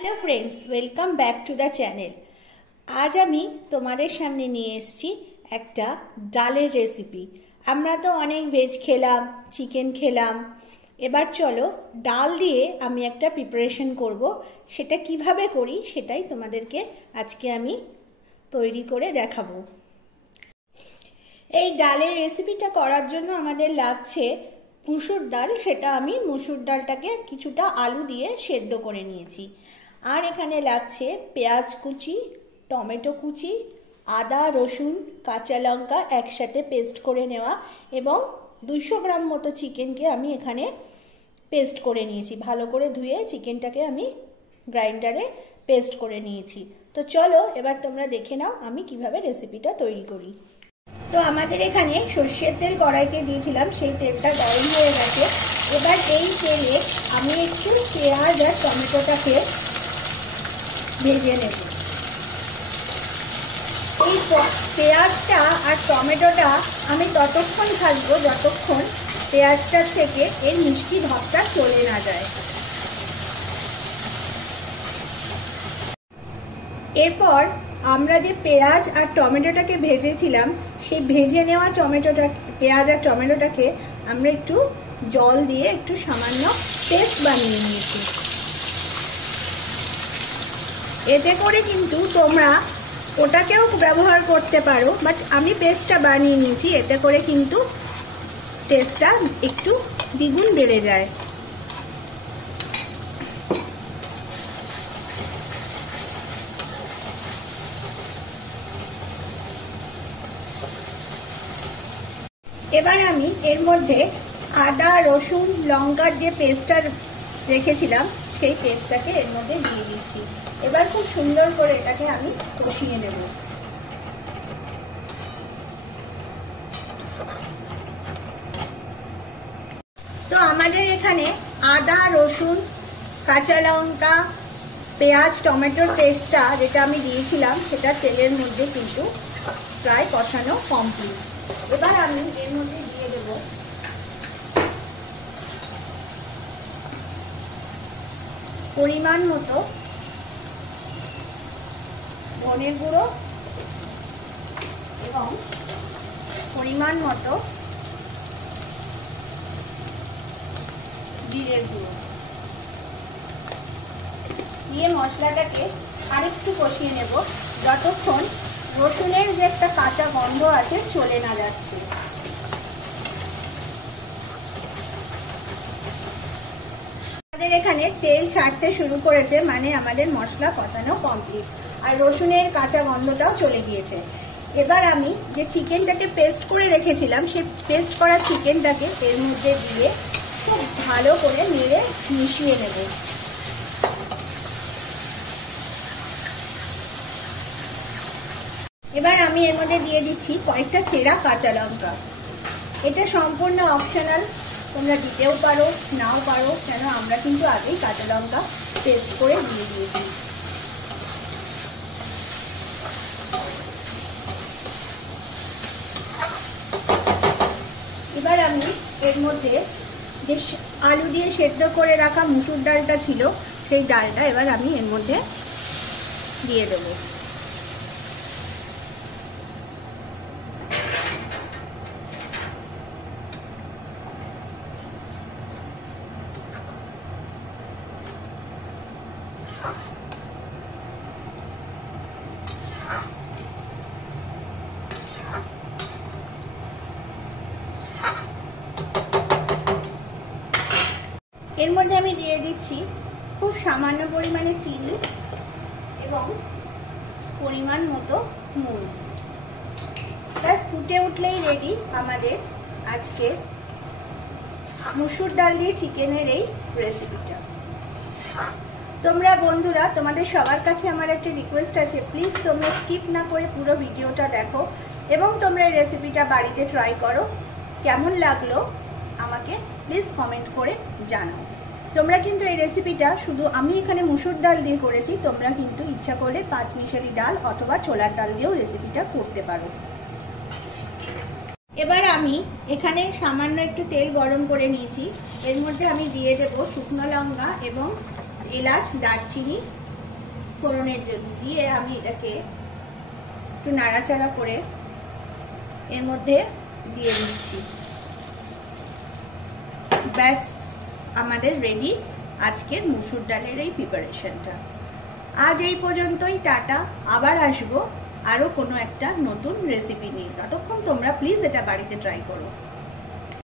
Hello friends, welcome back to the channel. आज আমি তোমাদের সামনে নিয়ে এসেছি একটা ডালের রেসিপি। আমরা তো অনেক ভেজ খেলাম, চিকেন খেলাম, এবার চলো ডাল দিয়ে আমি একটা প্রিপারেশন করব। সেটা কিভাবে করি সেটাই তোমাদেরকে আজকে আমি তৈরি করে দেখাবো। এই ডালের রেসিপিটা করার জন্য আমাদের লাগছে মুসুর ডাল। সেটা আমি মুসুর ডালটাকে কিছুটা আলু দিয়ে সেদ্ধ করে নিয়েছি। আর এখানে লাগছে পেঁয়াজ কুচি, টমেটো কুচি, আদা রসুন কাঁচা লঙ্কা একসাথে পেস্ট করে নেওয়া এবং 200 গ্রাম মতো চিকেনকে আমি এখানে পেস্ট করে নিয়েছি। ভালো করে ধুয়ে চিকেনটাকে আমি গ্রাইন্ডারে পেস্ট করে নিয়েছি। তো চলো এবার তোমরা দেখে নাও আমি কিভাবে রেসিপিটা তৈরি করি। তো আমাদের এখানে সর্ষের তেল কড়াইতে দিয়েছিলাম, সেই তেলটা গরম হয়ে গেছে। এবার এই তেলে আমি একটু পেঁয়াজ আর টমেটোটাকে ভেজে নেব। এই পেঁয়াজটা আর টমেটোটা আমি ততক্ষণ ভাজবো যতক্ষণ পেঁয়াজটার থেকে এর মিষ্টি ভাবটা চলে না যায়। এরপর আমরা যে পেঁয়াজ আর টমেটোটাকে ভেজেছিলাম, সেই ভেজে নেওয়া পেঁয়াজ আর টমেটোটাকে আমরা একটু জল দিয়ে একটু সামান্য পেস্ট বানিয়ে নিয়েছি। এতে করে কিন্তু তোমরা ওটাকেও ব্যবহার করতে পারো, বাট আমি পেস্টটা বানিয়ে নিয়েছি। এতে করে কিন্তু টেস্টটা একটু দ্বিগুণ বেড়ে যায়। এবার আমি এর মধ্যে আদা রসুন লঙ্কার যে পেস্টটা রেখেছিলাম সেই পেস্টটাকে এর মধ্যে দিয়ে দিচ্ছি। এবার খুব সুন্দর করে এটাকে আমি কষিয়ে নেব। তো আমাদের এখানে আদা রসুন কাঁচা লঙ্কা পেঁয়াজ টমেটোর পেস্টটা যেটা আমি দিয়েছিলাম সেটা তেলের মধ্যে কিন্তু প্রায় কষানো কমপ্লিট। এবার আমি এর মধ্যে দিয়ে দেব পরিমাণ মতো ধনের গুঁড়ো এবং পরিমাণ মতো জিরের গুঁড়ো দিয়ে মশলাটাকে আরেকটু কষিয়ে নেব যতক্ষণ রসুনের যে একটা কাঁচা গন্ধ আছে চলে না যাচ্ছে। আমাদের এখানে তেল ছাড়তে শুরু করেছে, মানে আমাদের মশলা কষানো কমপ্লিট আর রসুনের কাঁচা গন্ধটাও চলে গিয়েছে। এবার আমি যে চিকেনটাকে পেস্ট করে রেখেছিলাম সেই পেস্ট করা চিকেনটাকে এর মধ্যে দিয়ে খুব ভালো করে নেড়ে মিশিয়ে নেব। এবার আমি এর মধ্যে দিয়ে দিচ্ছি কয়েকটা চেরা কাঁচা লঙ্কা। এটা সম্পূর্ণ অপশনাল, তোমরা দিতেও পারো নাও পারো, কেন আমরা কিন্তু আগেই কাঁচা লঙ্কা পেস্ট করে দিয়ে দিয়েছি। এবার আমি এর মধ্যে যে আলু দিয়ে সেদ্ধ করে রাখা মুসুর ডালটা ছিল সেই ডালটা এবার আমি এর মধ্যে দিয়ে দেবো। এর মধ্যে আমি দিয়ে দিচ্ছি খুব সামান্য পরিমাণে চিনি এবং পরিমাণ মতো নুন। ব্যাস ফুটে উঠলেই রেডি আমাদের আজকে মুসুর ডাল দিয়ে চিকেনের এই রেসিপিটা। তোমরা বন্ধুরা, তোমাদের সবার কাছে আমার একটা রিকোয়েস্ট আছে, প্লিজ তোমরা স্কিপ না করে পুরো ভিডিওটা দেখো এবং তোমরা এই রেসিপিটা বাড়িতে ট্রাই করো। কেমন লাগলো আমাকে প্লিজ কমেন্ট করে জানাও। তোমরা কিন্তু এই রেসিপিটা শুধু আমি এখানে মুসুর ডাল দিয়ে করেছি, তোমরা কিন্তু ইচ্ছা করলে 5 মিশালি ডাল অথবা ছোলার ডাল দিয়েও রেসিপিটা করতে পারো। এবার আমি এখানে সামান্য একটু তেল গরম করে নিয়েছি। এর মধ্যে আমি দিয়ে দেব শুকনো লঙ্কা এবং এলাচ দারচিনি ফোড়নের দিয়ে আমি এটাকে একটু নাড়াচাড়া করে এর মধ্যে দিয়ে দিচ্ছি। ব্যাস, আমাদের রেডি আজকের মুসুর ডালের এই প্রিপারেশনটা। আজ এই পর্যন্তই, টাটা। আবার আসবো আরো কোনো একটা নতুন রেসিপি নিয়ে। ততক্ষণ তোমরা প্লিজ এটা বাড়িতে ট্রাই করো।